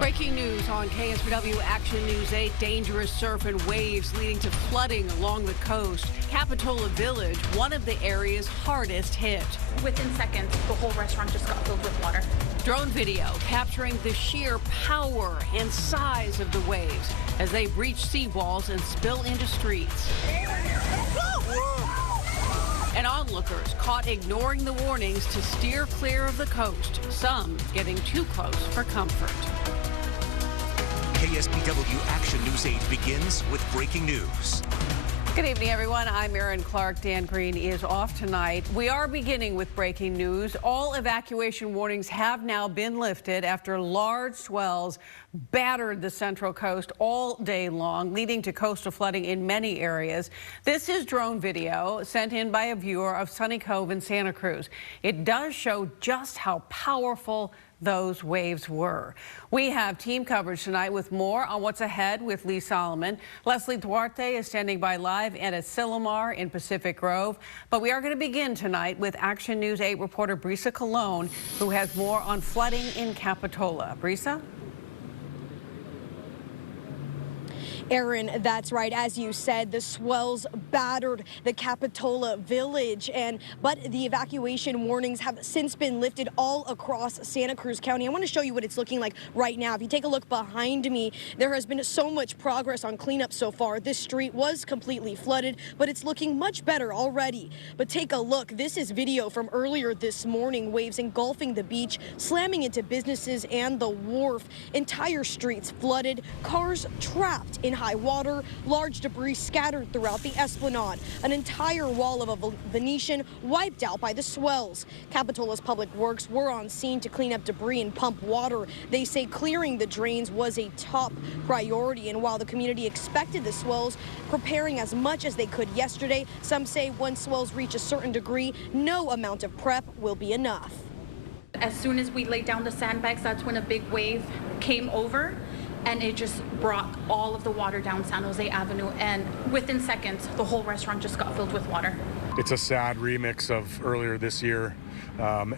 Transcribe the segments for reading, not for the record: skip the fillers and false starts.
Breaking news on KSBW Action News 8. Dangerous surf and waves leading to flooding along the coast. Capitola Village, one of the area's hardest hit. Within seconds, the whole restaurant just got filled with water. Drone video capturing the sheer power and size of the waves as they breach seawalls and spill into streets. And onlookers caught ignoring the warnings to steer clear of the coast, some getting too close for comfort. KSBW Action News 8 begins with breaking news. Good evening, everyone. I'm Erin Clark. Dan Green is off tonight. We are beginning with breaking news. All evacuation warnings have now been lifted after large swells battered the Central Coast all day long, leading to coastal flooding in many areas. This is drone video sent in by a viewer of Sunny Cove in Santa Cruz. It does show just how powerful those waves were. We have team coverage tonight with more on what's ahead with Lee Solomon. Leslie Duarte is standing by live and at Silomar in Pacific Grove. But we are going to begin tonight with Action News 8 reporter Brisa Colon, who has more on flooding in Capitola. Brisa? Erin, that's right. As you said, the swells battered the Capitola Village, but the evacuation warnings have since been lifted all across Santa Cruz County. I want to show you what it's looking like right now. If you take a look behind me, there has been so much progress on cleanup so far. This street was completely flooded, but it's looking much better already. But take a look. This is video from earlier this morning. Waves engulfing the beach, slamming into businesses and the wharf. Entire streets flooded, cars trapped in high water, large debris scattered throughout the esplanade. An entire wall of a Venetian wiped out by the swells. Capitola's Public Works were on scene to clean up debris and pump water. They say clearing the drains was a top priority, and while the community expected the swells, preparing as much as they could yesterday, some say once swells reach a certain degree, no amount of prep will be enough. As soon as we laid down the sandbags, that's when a big wave came over, and it just brought all of the water down San Jose Avenue, and within seconds the whole restaurant just got filled with water. It's a sad remix of earlier this year.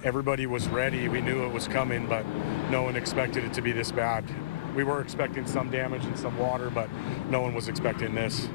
Everybody was ready, we knew it was coming, but no one expected it to be this bad. We were expecting some damage and some water, but no one was expecting this.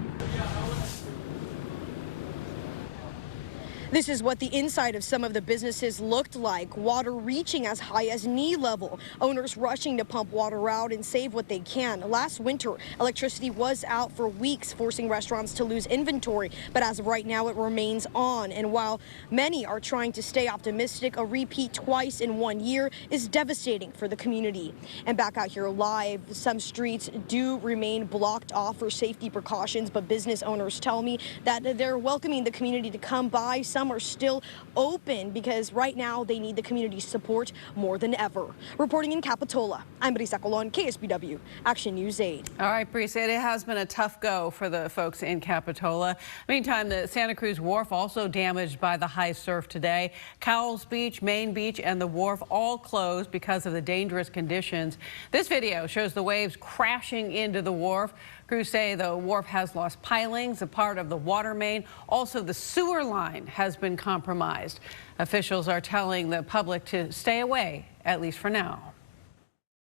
This is what the inside of some of the businesses looked like. Water reaching as high as knee level. Owners rushing to pump water out and save what they can. Last winter, electricity was out for weeks, forcing restaurants to lose inventory. But as of right now, it remains on. And while many are trying to stay optimistic, a repeat twice in 1 year is devastating for the community. And back out here live, some streets do remain blocked off for safety precautions, but business owners tell me that they're welcoming the community to come by. Some are still open because right now they need the community's support more than ever. Reporting in Capitola, I'm Brisa Colon, KSBW Action News 8. All right, Brisa, it has been a tough go for the folks in Capitola. Meantime, the Santa Cruz Wharf also damaged by the high surf today. Cowles Beach, Main Beach, and the wharf all closed because of the dangerous conditions. This video shows the waves crashing into the wharf. Crews say the wharf has lost pilings, a part of the water main. Also, the sewer line has been compromised. Officials are telling the public to stay away, at least for now.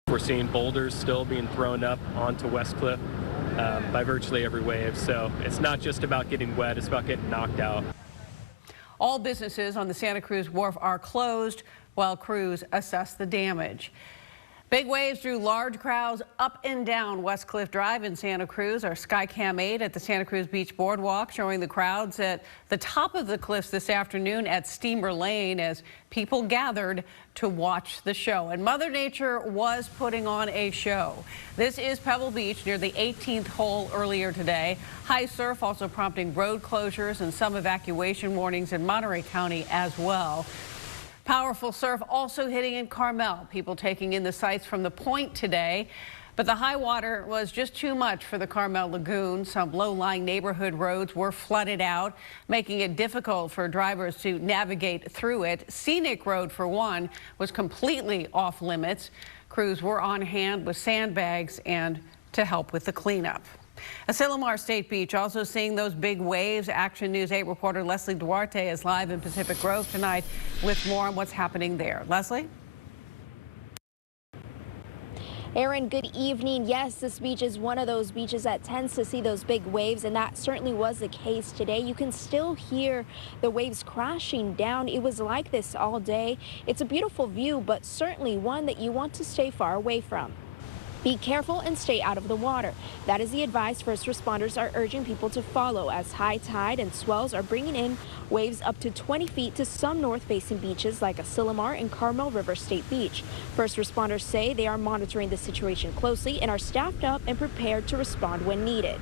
We're seeing boulders still being thrown up onto West Cliff by virtually every wave. So it's not just about getting wet, it's about getting knocked out. All businesses on the Santa Cruz Wharf are closed while crews assess the damage. Big waves drew large crowds up and down West Cliff Drive in Santa Cruz. Our Skycam 8 at the Santa Cruz Beach Boardwalk showing the crowds at the top of the cliffs this afternoon at Steamer Lane as people gathered to watch the show. And Mother Nature was putting on a show. This is Pebble Beach near the 18th hole earlier today. High surf also prompting road closures and some evacuation warnings in Monterey County as well. Powerful surf also hitting in Carmel. People taking in the sights from the point today. But the high water was just too much for the Carmel Lagoon. Some low-lying neighborhood roads were flooded out, making it difficult for drivers to navigate through it. Scenic Road, for one, was completely off limits. Crews were on hand with sandbags and to help with the cleanup. Silomar State Beach also seeing those big waves. Action News 8 reporter Leslie Duarte is live in Pacific Grove tonight with more on what's happening there. Leslie? Aaron, good evening. Yes, this beach is one of those beaches that tends to see those big waves, and that certainly was the case today. You can still hear the waves crashing down. It was like this all day. It's a beautiful view, but certainly one that you want to stay far away from. Be careful and stay out of the water. That is the advice first responders are urging people to follow, as high tide and swells are bringing in waves up to 20 feet to some north-facing beaches like Asilomar and Carmel River State Beach. First responders say they are monitoring the situation closely and are staffed up and prepared to respond when needed.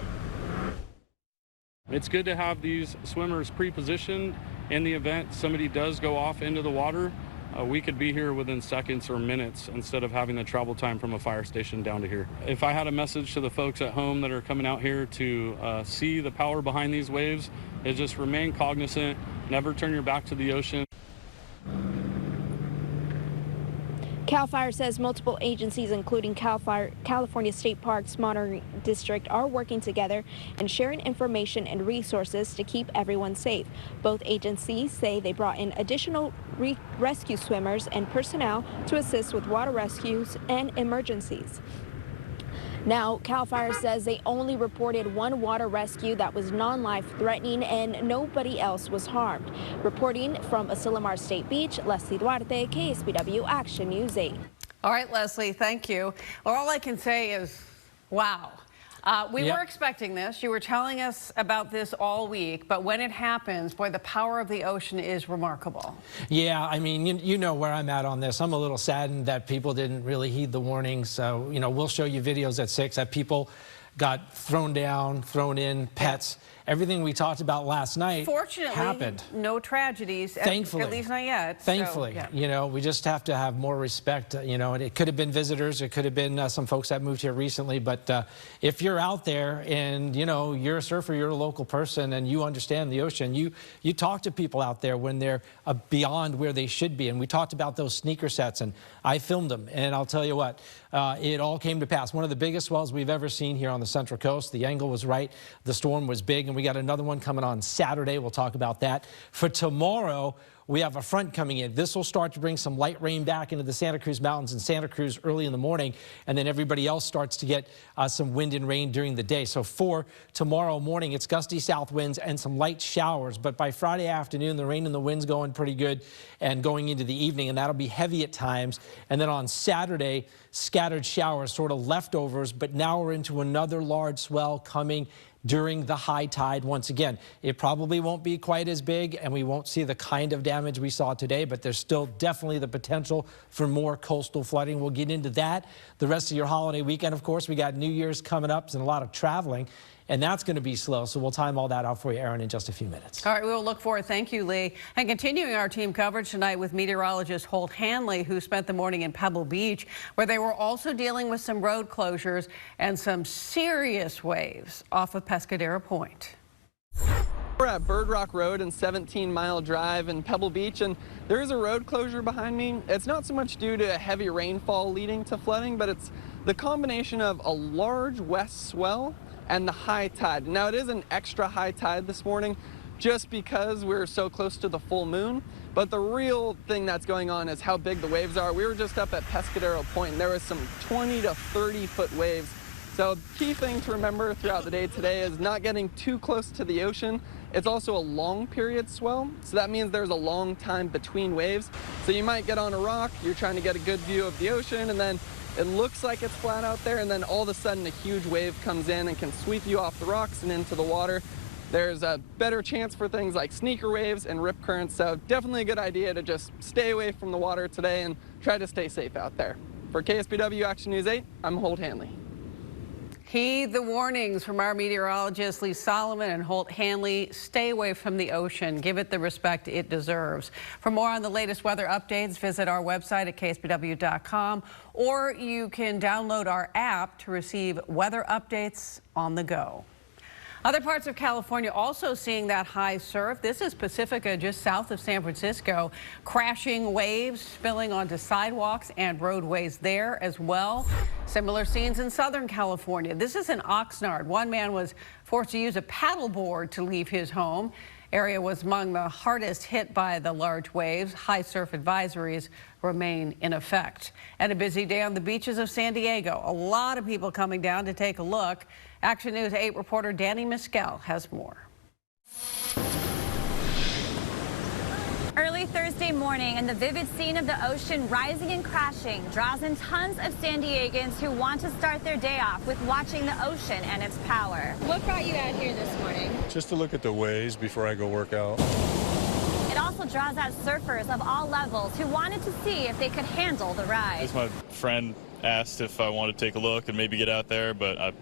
It's good to have these swimmers pre-positioned in the event somebody does go off into the water. We could be here within seconds or minutes instead of having the travel time from a fire station down to here. If I had a message to the folks at home that are coming out here to see the power behind these waves, is just remain cognizant, never turn your back to the ocean. CAL FIRE says multiple agencies, including California State Parks Monitoring District, are working together and sharing information and resources to keep everyone safe. Both agencies say they brought in additional rescue swimmers and personnel to assist with water rescues and emergencies. Now, CAL FIRE says they only reported one water rescue that was non-life threatening and nobody else was harmed. Reporting from Asilomar State Beach, Leslie Duarte, KSBW Action News 8. All right, Leslie, thank you. Well, all I can say is, wow. We were expecting this. You were telling us about this all week, but when it happens, boy, the power of the ocean is remarkable. Yeah, I mean, you know where I'm at on this. I'm a little saddened that people didn't really heed the warnings. So, you know, we'll show you videos at 6 that people got thrown down, thrown in, pets. Everything we talked about last night happened. No tragedies. Thankfully. At least not yet. Thankfully. So, yeah. You know, we just have to have more respect, you know, and it could have been visitors, it could have been some folks that moved here recently, but if you're out there and, you know, you're a surfer, you're a local person and you understand the ocean, you talk to people out there when they're beyond where they should be. And we talked about those sneaker sets, and I filmed them, and I'll tell you what, it all came to pass. One of the biggest swells we've ever seen here on the Central Coast. The angle was right, the storm was big, and we got another one coming on Saturday. We'll talk about that. For tomorrow, we have a front coming in. This will start to bring some light rain back into the Santa Cruz Mountains and Santa Cruz early in the morning, and then everybody else starts to get some wind and rain during the day. So for tomorrow morning, it's gusty south winds and some light showers, but by Friday afternoon, the rain and the wind's going pretty good and going into the evening, and that'll be heavy at times. And then on Saturday, scattered showers, sort of leftovers, but now we're into another large swell coming during the high tide. Once again, it probably won't be quite as big and we won't see the kind of damage we saw today, but there's still definitely the potential for more coastal flooding. We'll get into that the rest of your holiday weekend. Of course, we got New Year's coming up and a lot of traveling, and that's going to be slow. So we'll time all that out for you, Aaron, in just a few minutes. All right, we will look for it. Thank you, Lee. And continuing our team coverage tonight with meteorologist Holt Hanley, who spent the morning in Pebble Beach, where they were also dealing with some road closures and some serious waves off of Pescadero Point. We're at Bird Rock Road and 17 Mile Drive in Pebble Beach, and there is a road closure behind me. It's not so much due to heavy rainfall leading to flooding, but it's the combination of a large west swell and the high tide. Now, it is an extra high tide this morning just because we're so close to the full moon, but the real thing that's going on is how big the waves are. We were just up at Pescadero Point and there was some 20 to 30 foot waves. So key thing to remember throughout the day today is not getting too close to the ocean. It's also a long period swell, so that means there's a long time between waves. So you might get on a rock, you're trying to get a good view of the ocean, and then it looks like it's flat out there, and then all of a sudden a huge wave comes in and can sweep you off the rocks and into the water. There's a better chance for things like sneaker waves and rip currents, so definitely a good idea to just stay away from the water today and try to stay safe out there. For KSBW Action News 8, I'm Holt Hanley. Heed the warnings from our meteorologists Lee Solomon and Holt Hanley. Stay away from the ocean. Give it the respect it deserves. For more on the latest weather updates, visit our website at ksbw.com, or you can download our app to receive weather updates on the go. Other parts of California also seeing that high surf. This is Pacifica just south of San Francisco. Crashing waves spilling onto sidewalks and roadways there as well. Similar scenes in Southern California. This is in Oxnard. One man was forced to use a paddleboard to leave his home. Area was among the hardest hit by the large waves. High surf advisories remain in effect. And a busy day on the beaches of San Diego. A lot of people coming down to take a look. Action News 8 reporter Danny Mescal has more. Early Thursday morning, and the vivid scene of the ocean rising and crashing draws in tons of San Diegans who want to start their day off with watching the ocean and its power. What brought you out here this morning? Just to look at the waves before I go work out. It also draws out surfers of all levels who wanted to see if they could handle the ride. As my friend asked if I wanted to take a look and maybe get out there, but I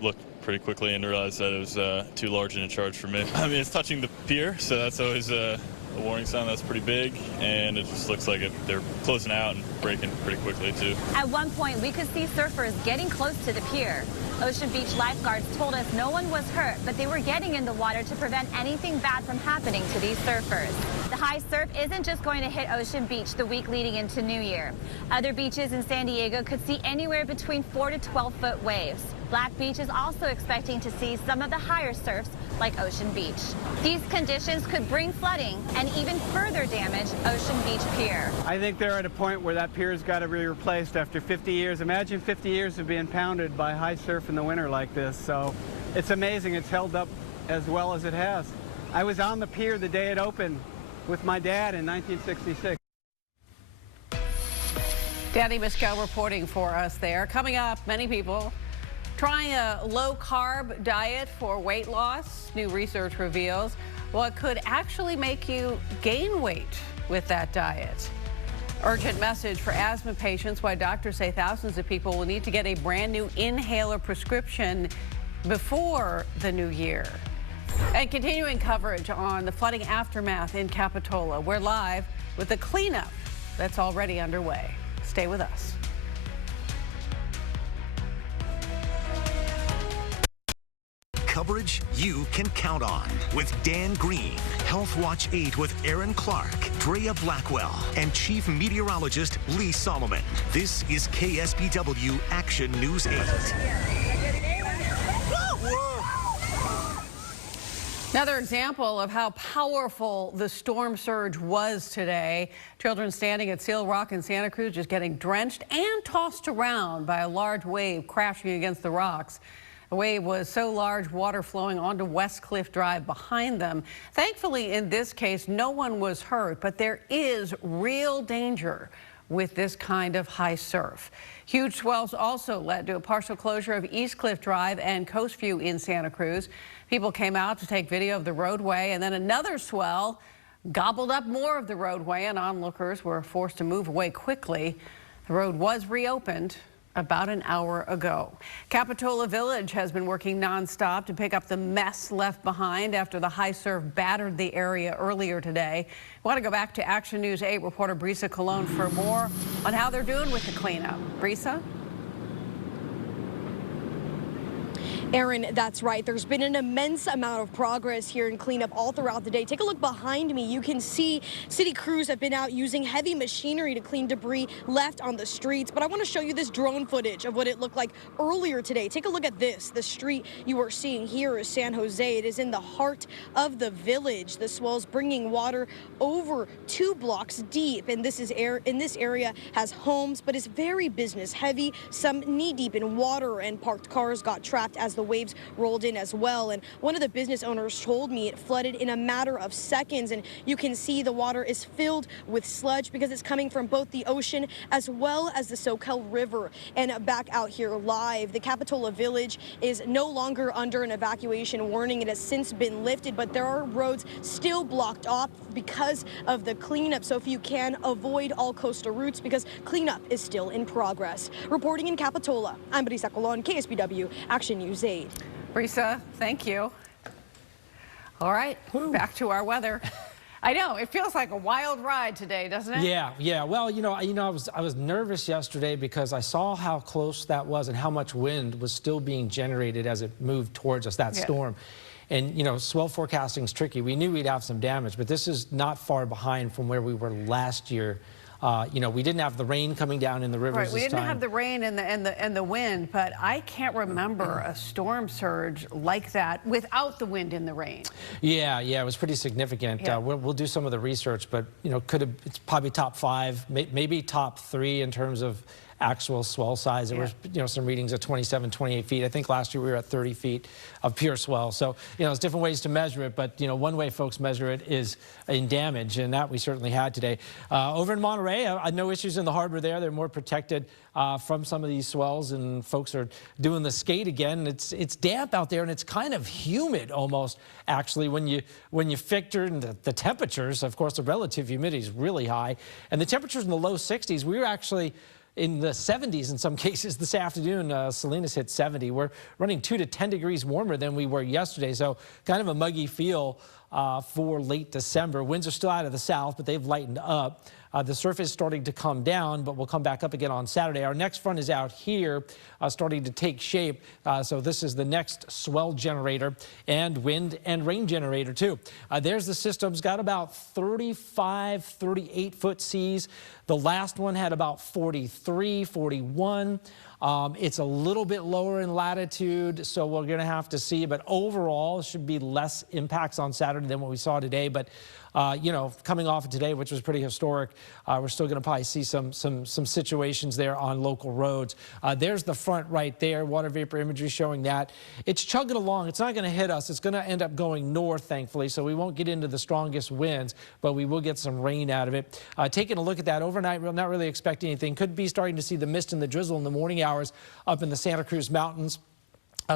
looked pretty quickly and realized that it was too large and in charge for me. I mean, it's touching the pier, so that's always a warning sign. That's pretty big, and it just looks like they're closing out and breaking pretty quickly too. At one point, we could see surfers getting close to the pier. Ocean Beach lifeguards told us no one was hurt, but they were getting in the water to prevent anything bad from happening to these surfers. The high surf isn't just going to hit Ocean Beach the week leading into New Year. Other beaches in San Diego could see anywhere between 4 to 12-foot waves. Black Beach is also expecting to see some of the higher surfs like Ocean Beach. These conditions could bring flooding and even further damage Ocean Beach Pier. I think they're at a point where that pier's got to be replaced after 50 years. Imagine 50 years of being pounded by high surf in the winter like this. So it's amazing it's held up as well as it has. I was on the pier the day it opened with my dad in 1966. Danny Mescal reporting for us there. Coming up, many people trying a low-carb diet for weight loss. New research reveals what could actually make you gain weight with that diet. Urgent message for asthma patients, why doctors say thousands of people will need to get a brand new inhaler prescription before the new year. And continuing coverage on the flooding aftermath in Capitola. We're live with the cleanup that's already underway. Stay with us. Coverage you can count on with Dan Green, Health Watch 8 with Aaron Clark, Drea Blackwell, and Chief Meteorologist Lee Solomon. This is KSBW Action News 8. Another example of how powerful the storm surge was today. Children standing at Seal Rock in Santa Cruz just getting drenched and tossed around by a large wave crashing against the rocks. The wave was so large, water flowing onto West Cliff Drive behind them. Thankfully, in this case, no one was hurt, but there is real danger with this kind of high surf. Huge swells also led to a partial closure of East Cliff Drive and Coast View in Santa Cruz. People came out to take video of the roadway, and then another swell gobbled up more of the roadway, and onlookers were forced to move away quickly. The road was reopened about an hour ago. Capitola Village has been working nonstop to pick up the mess left behind after the high surf battered the area earlier today. We want to go back to Action News 8 reporter Brisa Colon for more on how they're doing with the cleanup. Brisa? Aaron, that's right. There's been an immense amount of progress here in cleanup all throughout the day. Take a look behind me. You can see city crews have been out using heavy machinery to clean debris left on the streets. But I want to show you this drone footage of what it looked like earlier today. Take a look at this. The street you are seeing here is San Jose. It is in the heart of the village. The swells bringing water over 2 blocks deep. And this area has homes, but it's very business heavy. Some knee deep in water, and parked cars got trapped as the waves rolled in as well. And one of the business owners told me it flooded in a matter of seconds, and you can see the water is filled with sludge because it's coming from both the ocean as well as the Soquel River. And back out here live, the Capitola Village is no longer under an evacuation warning. It has since been lifted, but there are roads still blocked off because of the cleanup. So if you can, avoid all coastal routes because cleanup is still in progress. Reporting in Capitola, I'm Brisa Colon, KSBW Action News 8. Brisa, thank you. All right, back to our weather. I know, it feels like a wild ride today, doesn't it? Yeah. Well, I was nervous yesterday because I saw how close that was and how much wind was still being generated as it moved towards us, that storm. And, swell forecasting is tricky. We knew we'd have some damage, but this is not far behind from where we were last year You know, we didn't have the rain coming down in the rivers Right, we this didn't time. have the rain and the wind, but I can't remember a storm surge like that without the wind and the rain. Yeah, it was pretty significant. Yeah. We'll do some of the research, but you know, it's probably top 5, maybe top 3 in terms of actual swell size. There were some readings at 27, 28 feet. I think last year we were at 30 feet of pure swell. So there's different ways to measure it, but one way folks measure it is in damage, and that we certainly had today. Over in Monterey, no issues in the harbor there. They're more protected from some of these swells, and folks are doing the skate again. It's damp out there, and it's kind of humid almost. Actually, when you factor in the temperatures, of course, the relative humidity is really high, and the temperatures in the low 60s. We were actually in the 70s in some cases this afternoon. Salinas hit 70. We're running 2 to 10 degrees warmer than we were yesterday, so kind of a muggy feel for late December. Winds are still out of the south, but they've lightened up. The surface is starting to come down, but we'll come back up again on Saturday. Our next front is out here, starting to take shape. So this is the next swell generator and wind and rain generator too. There's the system's got about 35, 38 foot seas. The last one had about 43, 41. It's a little bit lower in latitude, so we're going to have to see. But overall, it should be less impacts on Saturday than what we saw today. But coming off of today, which was pretty historic, we're still going to probably see some situations there on local roads. There's the front right there, water vapor imagery showing that. It's chugging along. It's not going to hit us. It's going to end up going north, thankfully, so we won't get into the strongest winds, but we will get some rain out of it. Taking a look at that overnight, we're not really expecting anything. Could be starting to see the mist and the drizzle in the morning hours up in the Santa Cruz Mountains.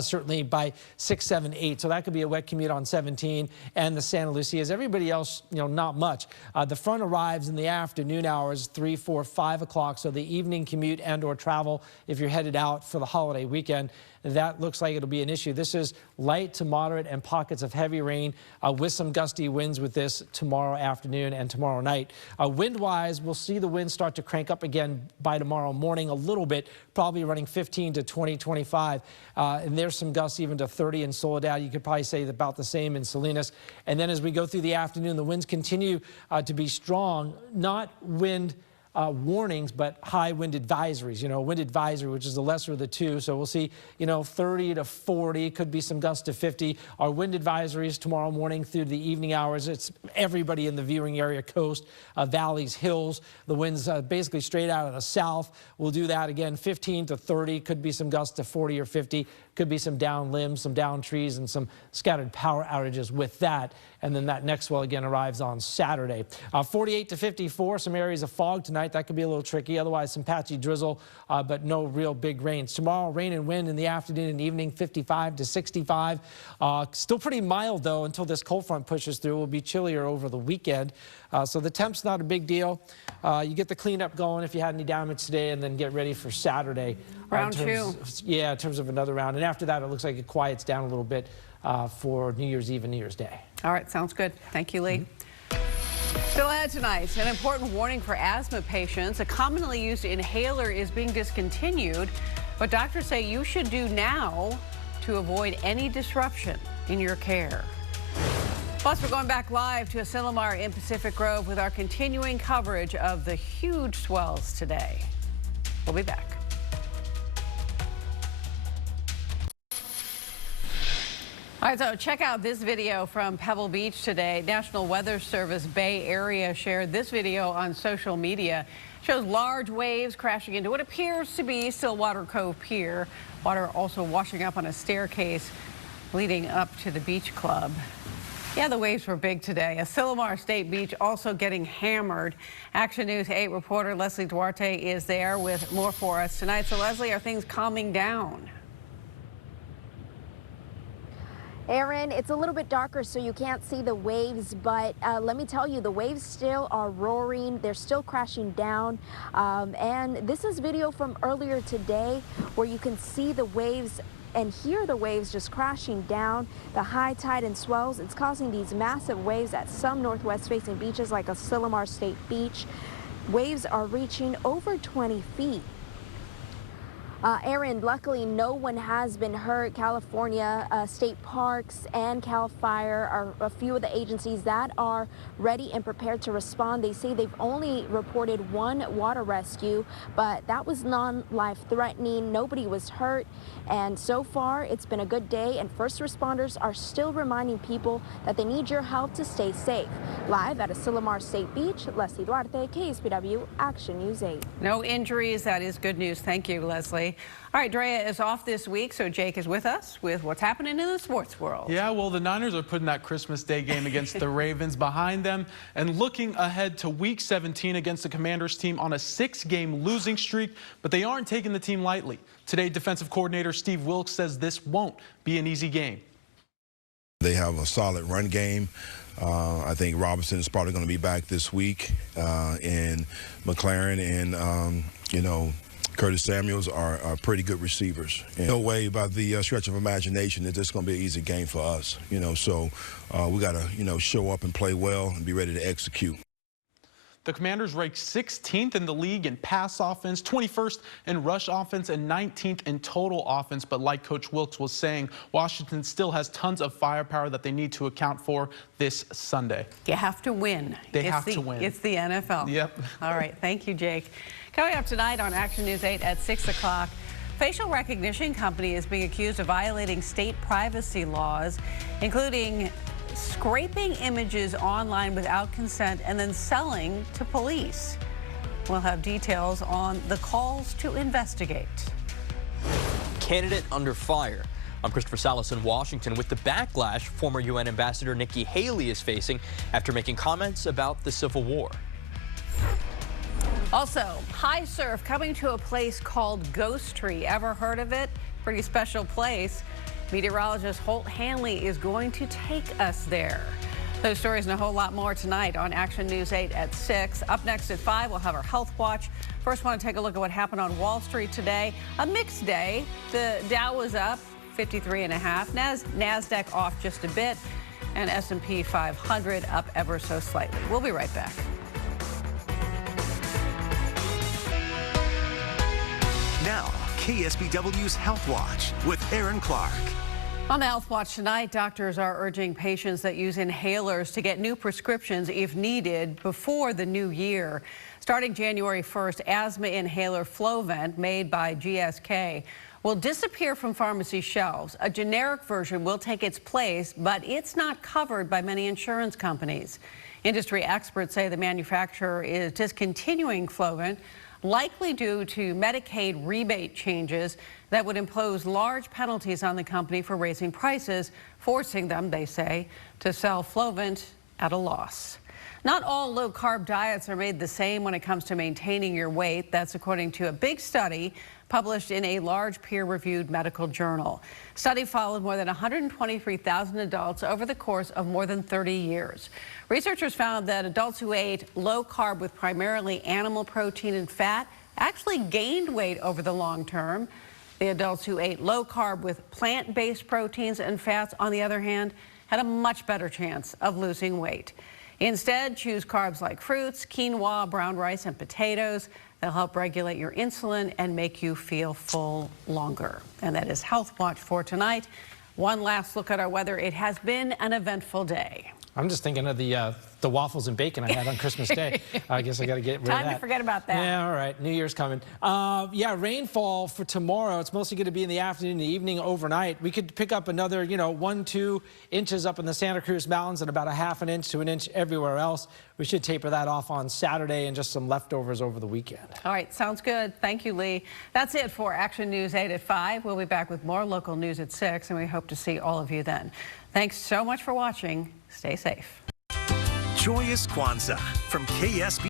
Certainly by 6, 7, 8. So that could be a wet commute on 17 and the Santa Lucias. Everybody else, not much. The front arrives in the afternoon hours, 3, 4, 5 o'clock. So the evening commute and or travel, if you're headed out for the holiday weekend, that looks like it'll be an issue. This is light to moderate and pockets of heavy rain with some gusty winds with this tomorrow afternoon and tomorrow night. Wind-wise, we'll see the winds start to crank up again by tomorrow morning a little bit, probably running 15 to 20, 25. And there's some gusts even to 30 in Soledad. You could probably say about the same in Salinas. And then as we go through the afternoon, the winds continue to be strong, not wind warnings, but high wind advisories. Wind advisory, which is the lesser of the two. So we'll see, 30 to 40, could be some gusts to 50. Our wind advisories tomorrow morning through the evening hours. It's everybody in the viewing area, coast, valleys, hills. The winds basically straight out of the south. We'll do that again, 15 to 30. Could be some gusts to 40 or 50. Could be some down limbs, some down trees, and some scattered power outages with that. And then that next swell again arrives on Saturday. 48 to 54, some areas of fog tonight. That could be a little tricky. Otherwise, some patchy drizzle, but no real big rains. Tomorrow, rain and wind in the afternoon and evening, 55 to 65. Still pretty mild, though, until this cold front pushes through. It will be chillier over the weekend. So the temp's not a big deal. You get the cleanup going if you had any damage today, and then get ready for Saturday. Round 2. Yeah, in terms of another round. And after that, it looks like it quiets down a little bit for New Year's Eve and New Year's Day. All right, sounds good. Thank you, Lee. Still ahead tonight, an important warning for asthma patients. A commonly used inhaler is being discontinued. What doctors say you should do now to avoid any disruption in your care. Plus, we're going back live to Asilomar in Pacific Grove with our continuing coverage of the huge swells today. We'll be back. All right, so check out this video from Pebble Beach today. National Weather Service Bay Area shared this video on social media. It shows large waves crashing into what appears to be Stillwater Cove Pier. Water also washing up on a staircase leading up to the beach club. Yeah, the waves were big today. Asilomar State Beach also getting hammered. Action News 8 reporter Leslie Duarte is there with more for us tonight. So, Leslie, are things calming down? Aaron, it's a little bit darker, so you can't see the waves, but let me tell you, the waves still are roaring. They're still crashing down. And this is video from earlier today where you can see the waves and hear the waves just crashing down. The high tide and swells, it's causing these massive waves at some northwest-facing beaches like Asilomar State Beach. Waves are reaching over 20 feet. Aaron, luckily no one has been hurt. California State Parks and CAL FIRE are a few of the agencies that are ready and prepared to respond. They say they've only reported one water rescue, but that was non-life threatening. Nobody was hurt, and so far it's been a good day, and first responders are still reminding people that they need your help to stay safe. Live at Asilomar State Beach, Leslie Duarte, KSBW Action News 8. No injuries. That is good news. Thank you, Leslie. All right, Drea is off this week, so Jake is with us with what's happening in the sports world. Yeah, well, the Niners are putting that Christmas Day game against the Ravens behind them and looking ahead to Week 17 against the Commanders team on a 6-game losing streak, but they aren't taking the team lightly. Today, defensive coordinator Steve Wilks says this won't be an easy game. They have a solid run game. I think Robinson is probably going to be back this week, and McLaren and, Curtis Samuels are pretty good receivers. And no way by the stretch of imagination that this is going to be an easy game for us. So we got to, show up and play well and be ready to execute. The Commanders rank 16th in the league in pass offense, 21st in rush offense, and 19th in total offense. But like Coach Wilks was saying, Washington still has tons of firepower that they need to account for this Sunday. You have to win. They have to win. It's the NFL. Yep. All right. Thank you, Jake. Coming up tonight on Action News 8 at 6 o'clock, facial recognition company is being accused of violating state privacy laws, including scraping images online without consent and then selling to police. We'll have details on the calls to investigate. Candidate under fire. I'm Christopher Salas in Washington with the backlash former UN Ambassador Nikki Haley is facing after making comments about the Civil War. Also, high surf coming to a place called Ghost Tree. Ever heard of it? Pretty special place. Meteorologist Holt Hanley is going to take us there. Those stories and a whole lot more tonight on Action News 8 at 6. Up next at 5, we'll have our Health Watch. First, want to take a look at what happened on Wall Street today. A mixed day. The Dow was up 53.5. NASDAQ off just a bit. And S&P 500 up ever so slightly. We'll be right back. Now, KSBW's Health Watch with Aaron Clark. On the Health Watch tonight, doctors are urging patients that use inhalers to get new prescriptions if needed before the new year. Starting January 1st, asthma inhaler Flovent, made by GSK, will disappear from pharmacy shelves. A generic version will take its place, but it's not covered by many insurance companies. Industry experts say the manufacturer is discontinuing Flovent, likely due to Medicaid rebate changes that would impose large penalties on the company for raising prices, forcing them, they say, to sell Flovent at a loss. Not all low-carb diets are made the same when it comes to maintaining your weight. That's according to a big study published in a large peer-reviewed medical journal. Study followed more than 123,000 adults over the course of more than 30 years. Researchers found that adults who ate low-carb with primarily animal protein and fat actually gained weight over the long term. The adults who ate low-carb with plant-based proteins and fats, on the other hand, had a much better chance of losing weight. Instead, choose carbs like fruits, quinoa, brown rice, and potatoes. They'll help regulate your insulin and make you feel full longer. And that is Health Watch for tonight. One last look at our weather. It has been an eventful day. I'm just thinking of the waffles and bacon I had on Christmas Day. I guess I got to get rid of that. Time to forget about that. Yeah, all right. New Year's coming. Yeah, rainfall for tomorrow. It's mostly going to be in the afternoon, the evening, overnight. We could pick up another, 1-2 inches up in the Santa Cruz Mountains and about a half an inch to an inch everywhere else. We should taper that off on Saturday and just some leftovers over the weekend. All right, sounds good. Thank you, Lee. That's it for Action News 8 at 5. We'll be back with more local news at 6, and we hope to see all of you then. Thanks so much for watching. Stay safe. Joyous Kwanzaa from KSB.